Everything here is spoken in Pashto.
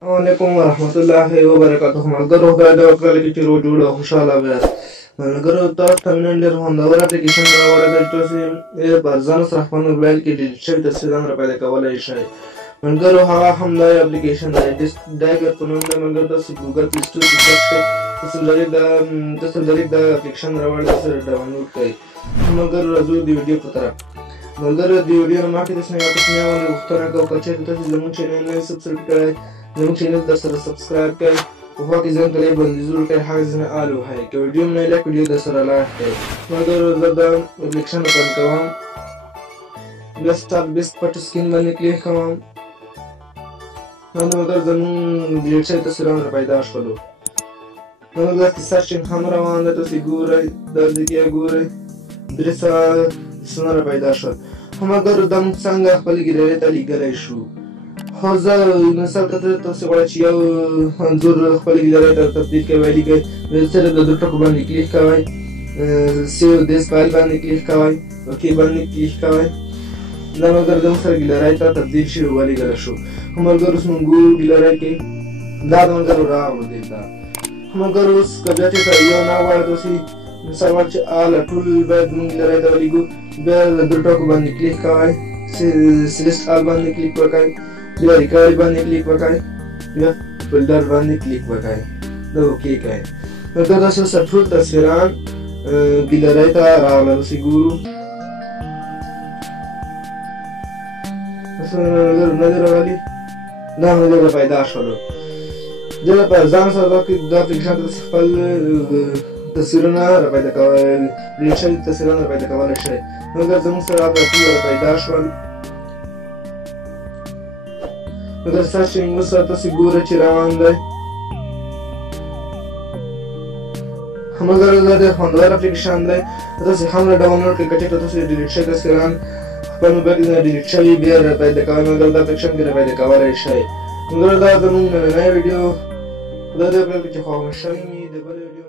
Assalamualaikum warahmatullahi wabarakatuh. Malgaro خدای دې وکړله چې روغ جوړ او خوشحاله بیاست. ملګرو تاسو ته نن ډېر خوندور اپلیکیشن راوړی دی چې تاسو یې په ارزانه سره خپل موبایل کې ډیلیټ شوي تصویرونه راپیدا کولی شئ. ملګرو هغه همدا اپلیکیشن دی ډایګر په نوم دی. ملګرو تاسو ګوګل پلی سټور کې سرچ کړئ، تاسو ډایرکټ دا اپلیکیشن راوړی دی، سره ډاونلوډ کړئ. ملګرو راځو د ویډیو په طرف. ملګرو د ویډیو نه مخکې تاسو نه یو کوچنی غوښتنه کوو که چېرته تاسو زموږ چینل نه یې سبسکرایب کړی، زموږ چینل در سره سبسکرایب کړئ، په خوا کې زنګ کلی باندې زور کړئ، هغه ځینې آل وهئ. که ویډیو نه لایک ویډیو در سره لایک کړئ. ملګرو زه دا اپلیکیشن اوپن کوم، بیا سټارټ بیسټ پټ سکرین باندې کلیک کوم. ملګرو زموږ ډیلیټ شوي تصویرونه راپیدا شولو. ملګرو داسې سرچینګ هم روان دی، تاسې ګورئ، دلته کې ګورئ 300 تصویرونه راپیدا شول. خو ملګرو دا موږ څنګه خپل ګیلرۍ ته لیږلی شو؟ خو زه مثال ته تاسې غواړئ چې یو انځور خپل ګیلرۍ ته تبدیل کوئ، ویلي کوئ، صرف د دوه ټکو باندې کلیک کوئ، سیو دیس فایل باندې کلیک کوئ، اوکې باندې کلیک کوئ. دا ملګرو زموږ سره ګیلرۍ ته تبدیل شوي ولیږلی شو. خو ملګرو اوس موږ ګورو ګیلرۍ کې دا د ملګرو راغلو دې ته. خو ملګرو اوس که بیا چېرته یو نه غواړئ تاسې مثال وایي چې ټول باید موږ ګیلرۍ ته ولیږو، بیا د دوه ټکو باندې کلیک کوئ، سلیکټ آل باندې کلیک وکړئ، بیا ریکارډ باندې کلیک وکړئ، بیا فولډر باندې کلیک وکړئ، دا اوکې کړئ. ملګرو داسې اوس ټول تصویران ګیلرۍ ته راغلل. اوس یې ګورو، ملګرو نه دي راغلي، دا ملګرو پیدا شولو. دې لپاره ځان سره دا اپلیکیشن ته خپل تصویرونه راپیدا کولی، ډیلیټ شوي تصویرونه راپیدا کولی شئ. ملګرو زموږ سره دا ټول راپیدا شول. ملګرو سرچینګ اوس تاسې ګورئ چې روان دی. ملګرو دا ډېر خوندور اپلیکیشن دی، تاسې هم ډاونلوډ کړئ. که چېرته تاسې ډیلیټ شوي تصویران خپل موبایل کې ډیلیټ شوي بیا راپیدا کوئ، ملګرو دا اپلیکیشن کې راپیدا کولی شئ. ملګرو دا زموږ نننی ویډیو خدای دې وکړي چې خوښ شوي مې د بل ویډیو